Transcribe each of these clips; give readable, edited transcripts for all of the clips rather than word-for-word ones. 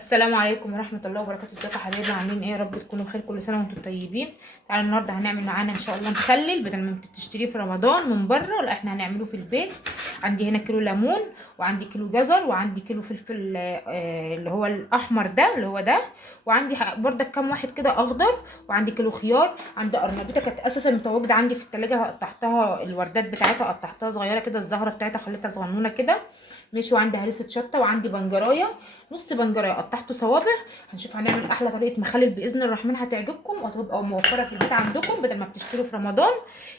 السلام عليكم ورحمة الله وبركاته. ازيكم يا حبايبي؟ عاملين ايه؟ يا رب تكونوا بخير. كل سنة وانتم طيبين. تعالوا النهارده هنعمل معانا ان شاء الله مخلل، بدل ما بتشتريه في رمضان من بره، لا احنا هنعمله في البيت. عندي هنا كيلو ليمون، وعندي كيلو جزر، وعندي كيلو فلفل اللي هو الاحمر ده اللي هو ده، وعندي بردك كام واحد كده اخضر، وعندي كيلو خيار، عندي قرنبيطه كانت اساسا متواجده عندي في التلاجة، قطعتها الوردات بتاعتها قطعتها صغيره كده، الزهره بتاعتها خليتها صغنونه كده ماشي، وعندي هريسه شطه، وعندي بنجرايه، نص بنجرايه قطعته صوابع. هنشوف هنعمل احلى طريقه مخلل باذن الرحمن هتعجبكم وهتبقى موفره في البيت عندكم بدل ما بتشتروا في رمضان.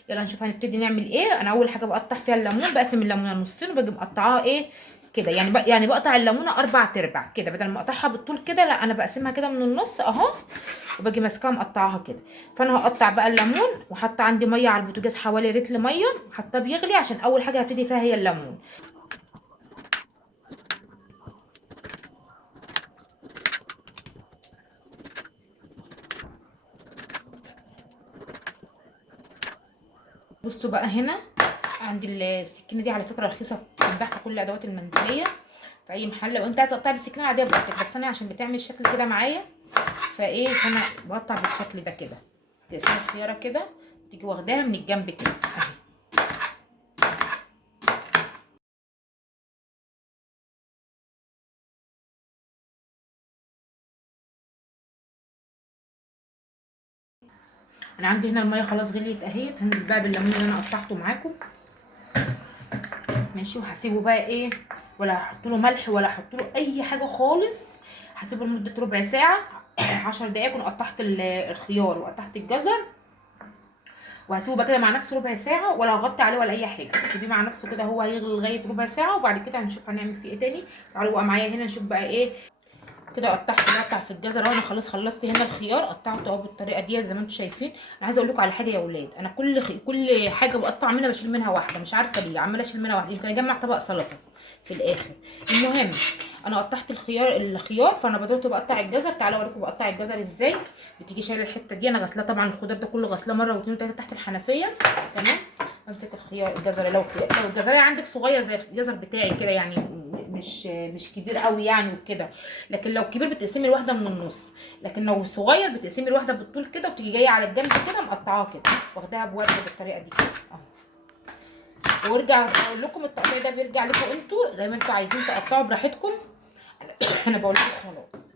يلا نشوف هنبتدي نعمل ايه. انا اول حاجه بقطع فيها الليمون، بقسم الليمونه نصين وباجي مقطعاها ايه كده، يعني بقطع الليمونه 4 ارباع كده، بدل ما اقطعها بالطول كده لا انا بقسمها كده من النص اهو، وباجي ماسكاها مقطعاها كده. فانا هقطع بقى الليمون، وحاطه عندي ميه على البوتاجاز حوالي لتر ميه، حاطاه بيغلي عشان اول حاجه هبتدي فيها هي الليمون. بصوا بقى هنا عندي السكينه دي على فكره رخيصه، بتتباع في كل الادوات المنزليه في اي محل. لو انت عايزه تقطعي بالسكينه العاديه براحتك، بس انا عشان بتعمل الشكل كده معايا فانا بقطع بالشكل ده كده. تقسمي الخياره كده، تيجي واخداها من الجنب كده اهي. انا عندي هنا الميه خلاص غليت اهيت، هنزل بقى بالليمون اللي انا قطعته معاكم ماشي، وهسيبه بقى ايه، ولا هحط له ملح ولا هحط له اي حاجه خالص. هسيبه لمده ربع ساعه 10 دقايق اكون قطعت الخيار وقطعت الجزر، وهسيبه بقى كده مع نفسه ربع ساعه، ولا هغطي عليه ولا اي حاجه، سيبيه مع نفسه كده هو هيغلي لغايه ربع ساعه، وبعد كده هنشوف هنعمل فيه ايه تاني. تعالوا بقى معايا هنا نشوف بقى ايه. كده بقطع في الجزر اهو، انا خلاص خلصت هنا الخيار قطعته اهو بالطريقه دي زي ما انتم شايفين. انا عايزه اقول لكم على حاجه يا اولاد، انا كل حاجه بقطع منها بشيل منها واحده، مش عارفه ليه عماله اشيل منها واحده، يمكن اجمع طبق سلطه في الاخر. المهم انا قطعت الخيار فانا بدات بقطع الجزر. تعالوا اوريكم بقطع الجزر ازاي. بتيجي شايله الحته دي، انا غسلاه طبعا، الخضار ده كله غسلاه مره واثنين وثلاثه تحت الحنفيه تمام. بمسك الجزر، لو الجزريه عندك صغير زي الجزر بتاعي كده يعني، مش كبير قوي يعني وكده، لكن لو كبير بتقسمي الواحده من النص، لكن لو صغير بتقسمي الواحده بالطول كده، وتيجي جايه على الجنب كده مقطعاها كده، واخداها بورده بالطريقه دي كده اهو. وارجع اقول لكم التقطيع ده بيرجع لكم انتوا زي ما انتوا عايزين تقطعوا براحتكم. انا بقول لكم خلاص.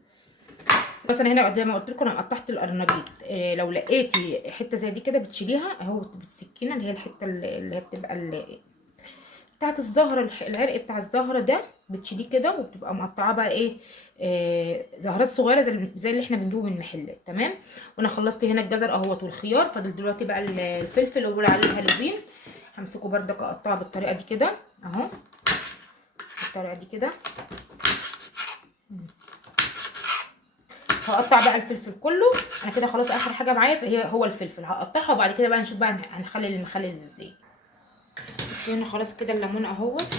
بس انا هنا زي ما قلت لكم انا قطعت القرنبيط. إيه لو لقيتي حته زي دي كده بتشيليها اهو بالسكينه، اللي هي الحته اللي هي بتبقى بتاعت الزهرة، العرق بتاع الزهرة ده بتشيليه كده، وبتبقى مقطعاه بقى ايه زهرات صغيره زي اللي احنا بنجيبه من المحلات تمام. وانا خلصت هنا الجزر اهوت والخيار، فاضل دلوقتي بقى الفلفل اللي بقول عليه الهالوبين. همسكه بردك اقطعه بالطريقه دي كده اهو، بالطريقه دي كده. هقطع بقى الفلفل كله. انا كده خلاص اخر حاجه معايا هو الفلفل، هقطعها وبعد كده بقى نشوف بقى هنخلل المخلل ازاي. بصوا هنا خلاص كده الليمون اهوت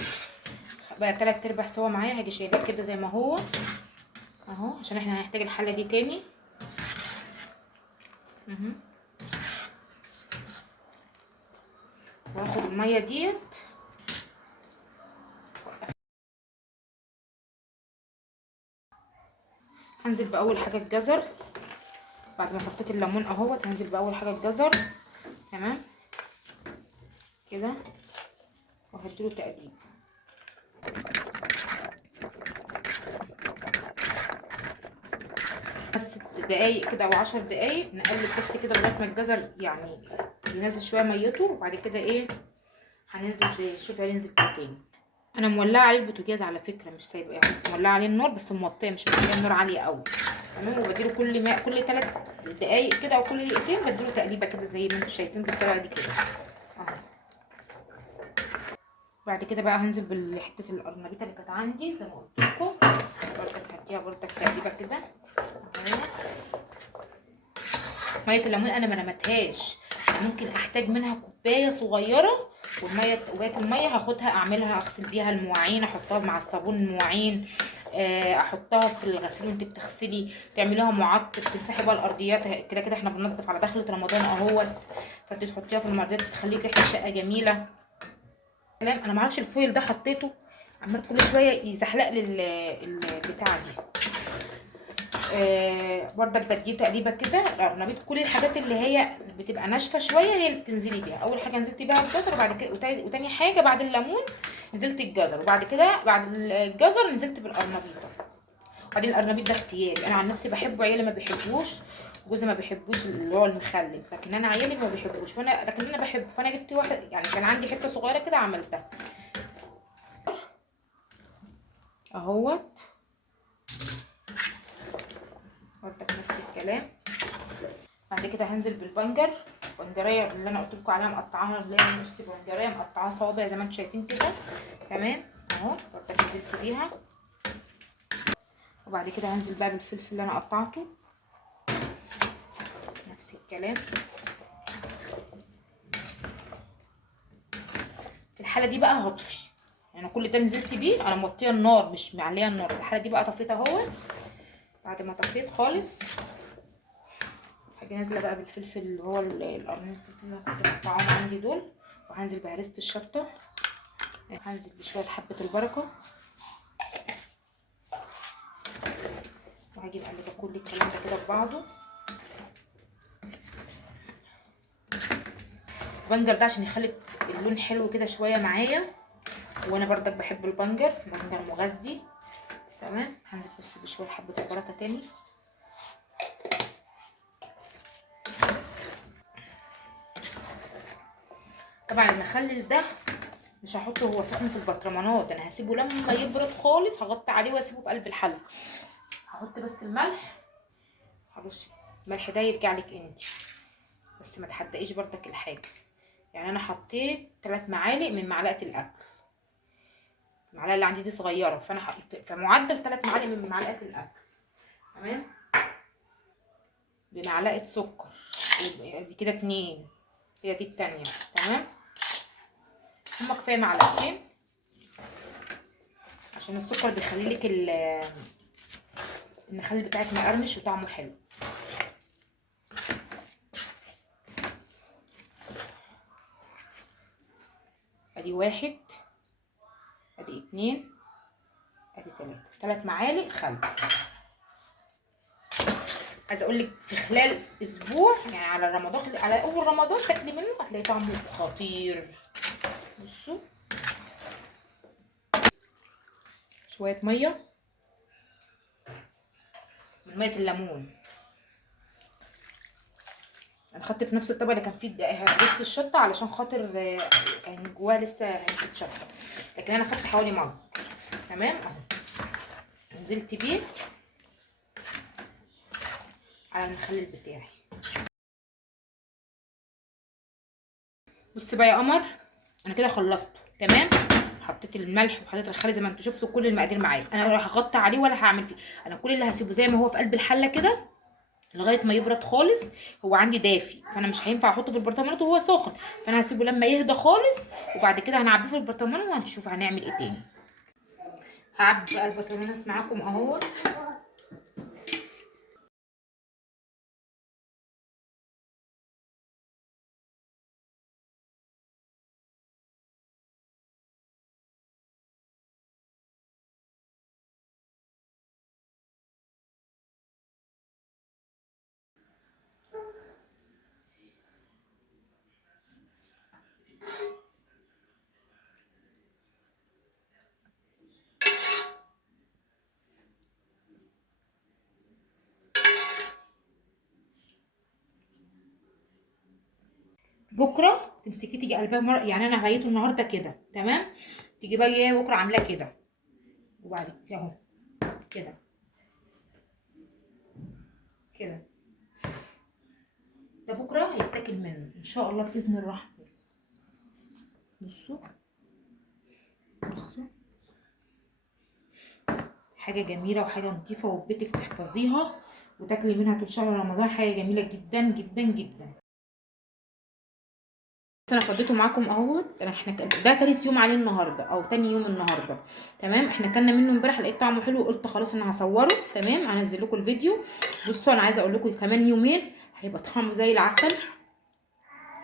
بقى 3/4 سوا معايا، هاجي شايلاه كده زي ما هو اهو، عشان احنا هنحتاج الحله دي تاني. واخد الميه ديت هنزل باول حاجه الجزر، بعد ما صفيت الليمون اهوت هنزل باول حاجه الجزر تمام كده، وهديله تقليب. بس 6 دقايق كده او 10 دقايق نقلب بس كده لغايه ما الجزر يعني ينزل شويه ميته، وبعد كده ايه هننزل شوفي هننزل تاني. انا مولعه عليه البوتاجاز على فكره، مش سايبه يعني، مولعه عليه النار بس موطيه، مش مخليه النار عاليه قوي تمام. وبديله كل 3 دقايق كده او كل دقيقتين بديله تقليبه كده زي ما انتم شايفين بالطريقه دي كده اهو. بعد كده بقى هنزل بحته القرنبيطه اللي كانت عندي زي ما قلت لكم، برضك هديها برضك تقليبه كده اهو. ميه الليمون انا ما رمتهاش، ممكن احتاج منها كوبايه صغيره، وبقيه الميه هاخدها اعملها اغسل بيها المواعين، احطها مع الصابون المواعين، احطها في الغسيل وانت بتغسلي، تعمليها معطر تمسحي بقى الارضيات. كده كده احنا بننضف على دخلة رمضان اهوت، فانت تحطيها في المردات بتخليك ريحه الشقه جميله. كلام انا معرفش الفويل ده حطيته عمال كل شويه يزحلق لي البتاعه دي. بردك بديه تقريبا كده القرنبيط. كل الحاجات اللي هي بتبقى ناشفه شويه هي اللي بتنزلي بيها. اول حاجه نزلت بيها الجزر، وبعد كده وتاني حاجه بعد الليمون نزلت الجزر، وبعد كده بعد الجزر نزلت بالقرنبيطه. وبعدين القرنبيط ده اختياري، انا عن نفسي بحبه، عيالي ما بيحبوش، جوزي ما بيحبوش اللي هو المخلل، لكن انا عيالي ما بيحبوش، لكن انا بحبه. فانا جبت واحده يعني، كان عندي حته صغيره كده عملتها اهوت. برضك نفس الكلام. بعد كده هنزل بالبنجر، بنجريه اللي انا قلت لكم عليها مقطعاها، اللي هي نص بنجريه مقطعاها صوابع زي ما انتم شايفين كده. تمام اهو، برضك نزلت بيها. وبعد كده هنزل بقى بالفلفل اللي انا قطعته، نفس الكلام. في الحاله دي بقى هطفي، يعني كل ده نزلت بيه، انا موطيه النار مش معليه النار. في الحاله دي بقى طفيت اهو. بعد ما طفيت خالص هاجي نازله بقى بالفلفل اللي هو القرن الفلفل اللي انا كنت مقطعاهم عندي دول، وهنزل بهرسه الشطه، هنزل بشويه حبه البركه، وهاجي مقلبه كل الكلام ده كده في بعضه. البنجر ده عشان يخلي اللون حلو كده شويه معايا، وانا بردك بحب البنجر، بنجر مغذي. تمام، هنزل بس بشويه حبه البركه تاني. طبعا المخلل ده مش هحطه هو سخن في البطرمانات، انا هسيبه لما يبرد خالص، هغطي عليه واسيبه في قلب الحله. هحط بس الملح، هرش الملح ده يرجع لك انت، بس ما تحدقيش بردك الحاجه. يعني انا حطيت 3 معالق من معلقه الاكل، المعلقه اللي عندي دي صغيره، فانا حطيت فمعدل 3 معالق من معلقه الاكل. تمام، بمعلقه سكر، دي كده 2، كده دي التانية. تمام، هما كفايه معلقتين عشان السكر بيخلي لك المخلل بتاعك مقرمش وطعمه حلو. ادي 1، ادي 2، ادي 3 معالق خل. عايزه اقول لك في خلال اسبوع، يعني على رمضان، على اول رمضان تاكلي منه هتلاقي طعمه خطير. بصوا، شويه ميه من ميه الليمون. انا خدت في نفس الطبق اللي كان فيه هرسه الشطه علشان خاطر كان جواها لسه هرسه شطه، لكن انا خدت حوالي مج. تمام اهو، نزلت بيه على المخلل بتاعي. بصي بقى يا قمر، انا كده خلصته. تمام، حطيت الملح وحطيت الخل زي ما انتوا شفتوا، كل المقادير معايا. انا ولا هغطي عليه ولا هعمل فيه، انا كل اللي هسيبه زي ما هو في قلب الحله كده لغايه ما يبرد خالص. هو عندي دافي، فانا مش هينفع احطه في البرطمانات وهو سخن، فانا هسيبه لما يهدى خالص، وبعد كده هنعبيه في البرطمان وهنشوف هنعمل ايه تاني. هعبي بقى البرطمانات معاكم اهو. بكره تمسكيه تيجي قلبها يعني انا هبيته النهارده كده. تمام، تيجي بقى ايه بكره عاملاه كده، وبعد كده اهو كده كده، ده بكره هيتاكل منه ان شاء الله باذن الرحمن. بصوا بصوا، حاجه جميله وحاجه نظيفه، وبيتك تحفظيها وتاكلي منها طول شهر رمضان، حاجه جميله جدا جدا جدا. انا فضيته معاكم اهوت. ده تالت يوم عليه النهارده او تاني يوم النهارده. تمام، احنا كلنا منه امبارح، لقيت طعمه حلو وقلت خلاص انا هصوره. تمام، هنزل لكم الفيديو. بصوا انا عايزه اقول لكم كمان يومين هيبقى طعمه زي العسل.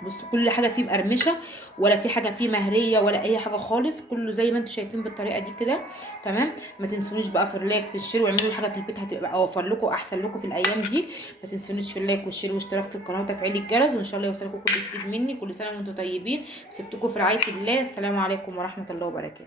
بصوا كل حاجه فيه مقرمشه، ولا في حاجه فيه مهريه ولا اي حاجه خالص، كله زي ما انتم شايفين بالطريقه دي كده. تمام. ما تنسونيش بقى في اللايك في الشير، واعملوا حاجه في البيت هتبقى اوفر لكم احسن لكم في الايام دي. ما تنسونيش في اللايك والشير والاشتراك في القناه وتفعيل الجرس، وان شاء الله يوصلكم كل جديد مني. كل سنه وانتم طيبين، سبتكم في رعايه الله. السلام عليكم ورحمه الله وبركاته.